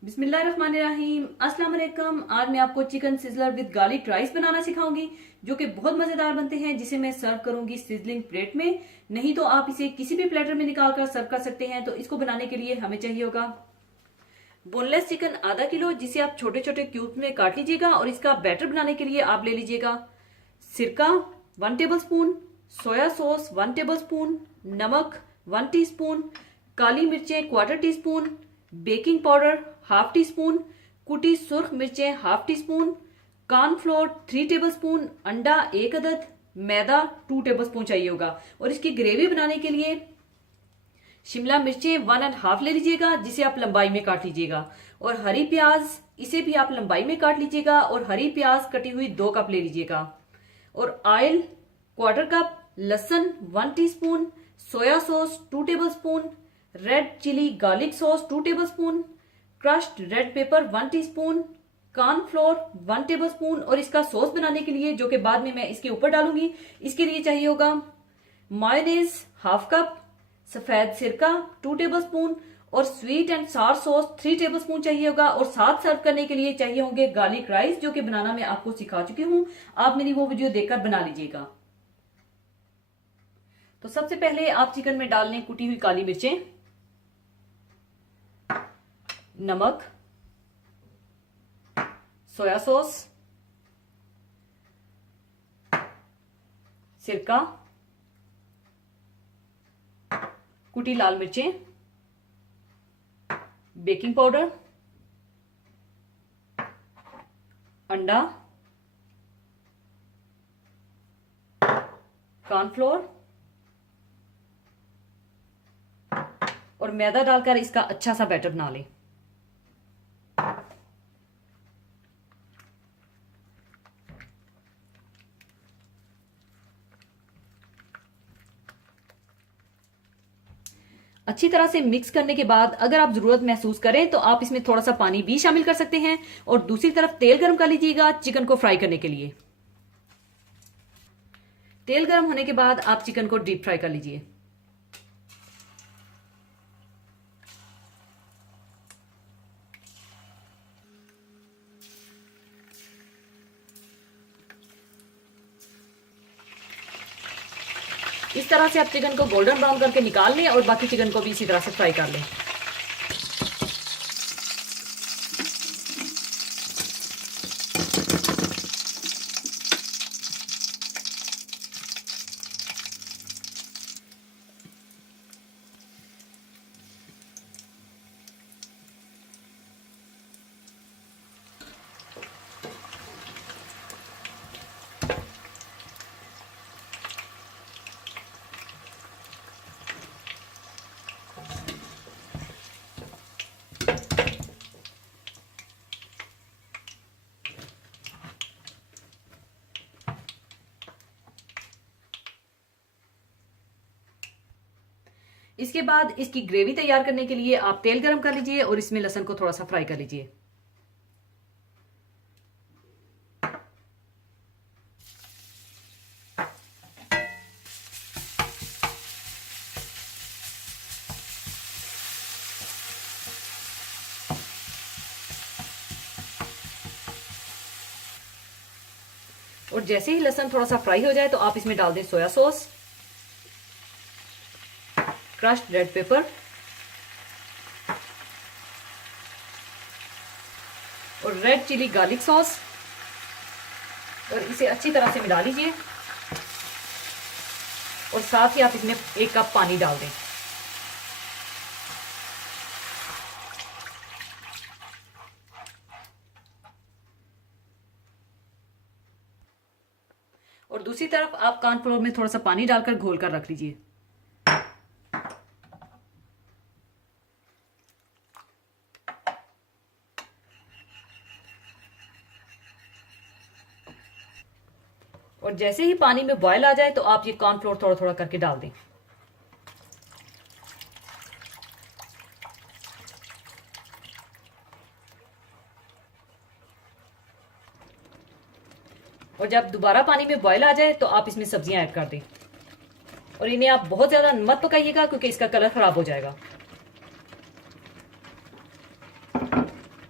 बिस्मिल्लाहिर्रहमानिर्रहीम। अस्सलाम वालेकुम। आज मैं आपको chicken sizzler with garlic rice बनाना सिखाऊंगी जो कि बहुत मजेदार बनते हैं, जिसे मैं सर्व करूंगी सिजलिंग प्लेट में। नहीं तो आप इसे किसी भी प्लेटर में निकाल कर सर्व कर सकते हैं। तो इसको बनाने के लिए हमें चाहिए होगा बोनलेस चिकन आधा किलो, जिसे आप छोटे छोटे क्यूब में काट लीजिएगा। और इसका बैटर बनाने के लिए आप ले लीजिएगा सिरका 1 table spoon, soya sauce 1 table spoon, नमक 1 टीस्पून, काली मिर्चें 1/4 टीस्पून, बेकिंग पाउडर 1/2 टीस्पून, कुटी सुर्ख मिर्चें 1/2 टीस्पून, कॉर्नफ्लोर 3 टेबल स्पून, अंडा 1 अदद, मैदा 2 टेबल स्पून चाहिए होगा। और इसकी ग्रेवी बनाने के लिए शिमला मिर्चें 1.5 ले लीजिएगा, जिसे आप लंबाई में काट लीजिएगा। और हरी प्याज, इसे भी आप लंबाई में काट लीजिएगा। और हरी प्याज कटी हुई 2 कप ले लीजिएगा। और ऑयल 1/4 कप, लहसुन 1 teaspoon, soya sauce 2 table spoon, red chilli garlic sauce 2 table spoon, crushed red pepper 1 teaspoon, cornflour 1 table spoon. और इसका सॉस बनाने के लिए, जो कि बाद में मैं इसके ऊपर डालूंगी, इसके लिए चाहिए होगा मायोनेज 1/2 कप, सफेद सिरका 2 टेबल स्पून और स्वीट एंड सार सॉस 3 टेबल स्पून चाहिए होगा। और साथ सर्व करने के लिए चाहिए होंगे गार्लिक राइस, जो कि बनाना मैं आपको सिखा चुकी हूं। आप मेरी वो वीडियो देखकर बना लीजिएगा। तो सबसे पहले आप चिकन में डाल लें कुटी हुई काली मिर्चें, नमक, सोया सॉस, सिरका, कुटी लाल मिर्चें, बेकिंग पाउडर, अंडा, कॉर्नफ्लोर और मैदा डालकर इसका अच्छा सा बैटर बना लें। अच्छी तरह से मिक्स करने के बाद अगर आप जरूरत महसूस करें तो आप इसमें थोड़ा सा पानी भी शामिल कर सकते हैं। और दूसरी तरफ तेल गर्म कर लीजिएगा चिकन को फ्राई करने के लिए। तेल गर्म होने के बाद आप चिकन को डीप फ्राई कर लीजिए। इस तरह से आप चिकन को गोल्डन ब्राउन करके निकाल लें और बाकी चिकन को भी इसी तरह से फ्राई कर लें। इसके बाद इसकी ग्रेवी तैयार करने के लिए आप तेल गरम कर लीजिए और इसमें लहसुन को थोड़ा सा फ्राई कर लीजिए। और जैसे ही लहसुन थोड़ा सा फ्राई हो जाए तो आप इसमें डाल दें soya sauce, crushed red pepper और रेड चिली गार्लिक सॉस। और इसे अच्छी तरह से मिला लीजिए। और साथ ही आप इसमें 1 कप पानी डाल दें। और दूसरी तरफ आप कॉर्नफ्लोर में थोड़ा सा पानी डालकर घोल कर रख लीजिए। और जैसे ही पानी में बॉयल आ जाए तो आप ये कॉर्नफ्लोर थोड़ा थोड़ा करके डाल दें। और जब दोबारा पानी में बॉयल आ जाए तो आप इसमें सब्जियां ऐड कर दें। और इन्हें आप बहुत ज्यादा मत पकाइएगा क्योंकि इसका कलर खराब हो जाएगा।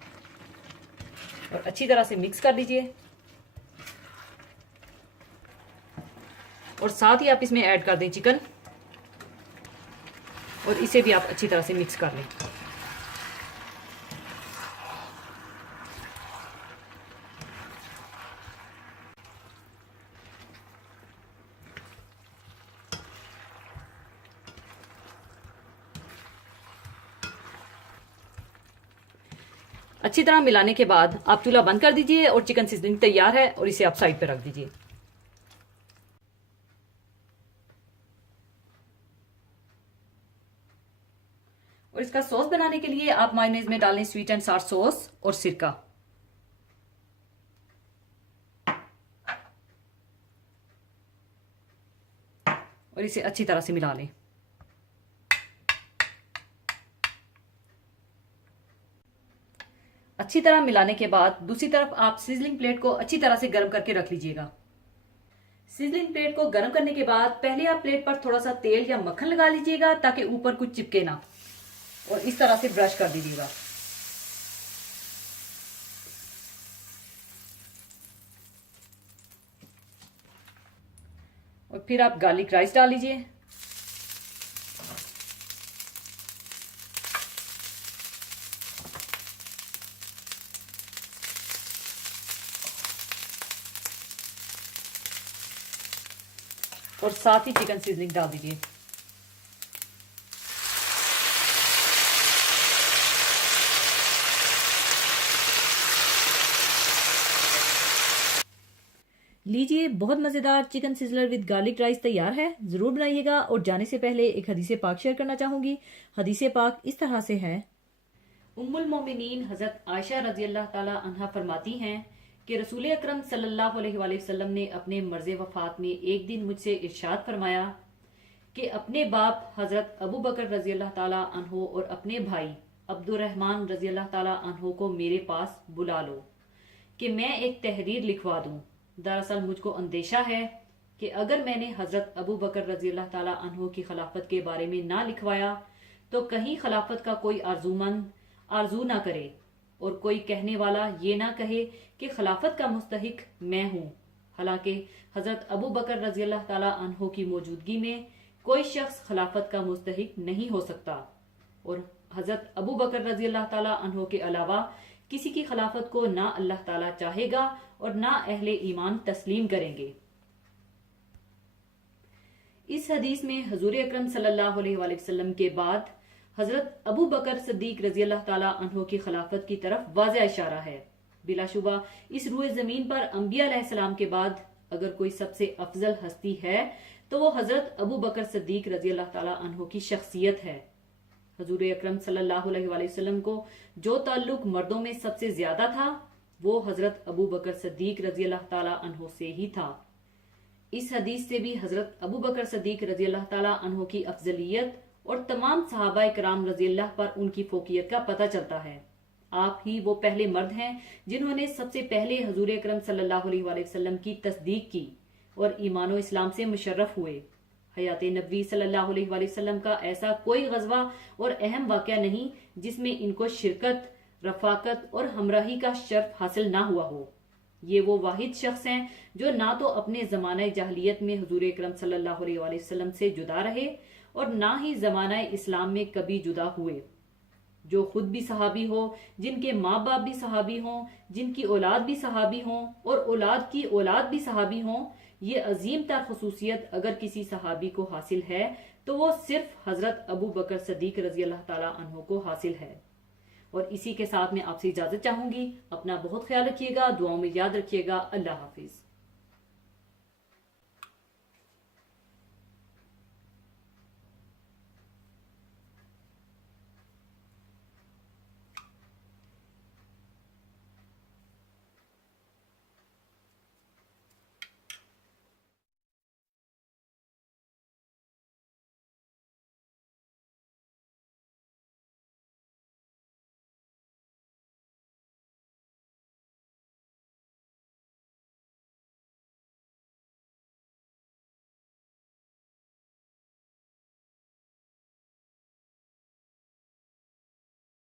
और अच्छी तरह से मिक्स कर लीजिए। और साथ ही आप इसमें ऐड कर दें चिकन और इसे भी आप अच्छी तरह से मिक्स कर लें। अच्छी तरह मिलाने के बाद आप चूल्हा बंद कर दीजिए और चिकन सीजनिंग तैयार है और इसे आप साइड पर रख दीजिए। और इसका सॉस बनाने के लिए आप मायोनेज में डालें स्वीट एंड सार सॉस और सिरका। और इसे अच्छी तरह से मिला लें। अच्छी तरह मिलाने के बाद दूसरी तरफ आप सिजलिंग प्लेट को अच्छी तरह से गर्म करके रख लीजिएगा। सिजलिंग प्लेट को गर्म करने के बाद पहले आप प्लेट पर थोड़ा सा तेल या मक्खन लगा लीजिएगा ताकि ऊपर कुछ चिपके ना, और इस तरह से ब्रश कर दीजिएगा। और फिर आप गार्लिक राइस डाल लीजिए। और साथ ही चिकन सीजनिंग डाल दीजिए। लीजिए, बहुत मजेदार chicken sizzler with garlic rice तैयार है। जरूर बनाइएगा। और जाने से पहले एक हदीसे पाक शेयर करना चाहूंगी। हदीसे पाक इस तरह से है। उम्मुल मोमिनीन हजरत आयशा रजी अल्लाह ताला अन्हा फरमाती हैं कि रसूल अकरम सल्लल्लाहु अलैहि वसल्लम ने अपने मर्ज वफात में एक दिन मुझसे इरशाद फरमाया कि अपने बाप हजरत अबू बकर रजी अल्लाह ताला अन्हो और अपने भाई अब्दुर्रहमान रजी अल्लाह ताला अन्हो को मेरे पास बुला लो कि मैं एक तहरीर लिखवा दूं। दरअसल मुझको अंदेशा है कि अगर मैंने हजरत अबू बकर रजी अल्लाह ताला अन्हो की खिलाफत के बारे में ना लिखवाया तो कहीं खिलाफत का कोई आरजूमंद आरजू ना करे और कोई कहने वाला ये ना कहे कि खिलाफत का मुस्तहिक मैं हूँ। हालांकि हजरत अबू बकर रजी अल्लाह ताला अन्हो की मौजूदगी में कोई शख्स खिलाफत का मुस्तहिक नहीं हो सकता और हजरत अबू बकर रजी अल्लाह ताला अन्हो के अलावा किसी की खिलाफत को ना अल्लाह ताला चाहेगा और ना अहले ईमान तस्लीम करेंगे। इस हदीस में हुजूर अकरम सल्लल्लाहु अलैहि वसल्लम के बाद हजरत अबू बकर सिद्दीक रजी अल्लाह ताला अन्हो की खिलाफत की तरफ वाज़ेह इशारा है। बिलाशुबा इस रूए जमीन पर अंबिया अलैहिस्सलाम के बाद अगर कोई सबसे अफजल हस्ती है तो वो हजरत अबू बकर सिद्दीक रजी अल्लाह ताला अन्हो की शख्सियत है। हुजूर अकरम सल्लल्लाहु अलैहि वसल्लम को जो ताल्लुक मर्दों में सबसे ज्यादा था वो हजरत अबू बकर सिद्दीक रजी अल्लाह ताला अन्हो से ही था। इस हदीस से भी हजरत अबू बकर सिद्दीक रजी अल्लाह ताला अन्हो की अफजलियत और तमाम सहाबा कराम रजी अल्लाह पर उनकी फोकियत का पता चलता है। आप ही वो पहले मर्द हैं जिन्होंने सबसे पहले हुजूर अकरम सल्लल्लाहु अलैहि वसल्लम की तस्दीक की और ईमान इस्लाम से मुशर्रफ हुए। हयात नबी सल्लल्लाहु अलैहि वसल्लम का ऐसा कोई गजवा और अहम वाक़या नहीं जिसमें इनको शिरकत, रफाकत और हमराही का शर्फ हासिल ना हुआ हो। ये वो वाहिद शख्स हैं जो ना तो अपने जमाने जाहलियत में हुजूर अकरम सल्लल्लाहु अलैहि वसल्लम से जुदा रहे और ना ही जमाना इस्लाम में कभी जुदा हुए, जो खुद भी सहाबी हो, जिनके माँ बाप भी सहाबी हों, जिनकी औलाद भी सहाबी हों और औलाद की औलाद भी सहाबी हों। ये अजीम तर खसूसियत अगर किसी सहाबी को हासिल है तो वो सिर्फ हजरत अबू बकर सिद्दीक रजी अल्लाह ताला अन्हो को हासिल है। और इसी के साथ मैं आपसे इजाजत चाहूंगी। अपना बहुत ख्याल रखिएगा, दुआओं में याद रखिएगा। अल्लाह हाफिज।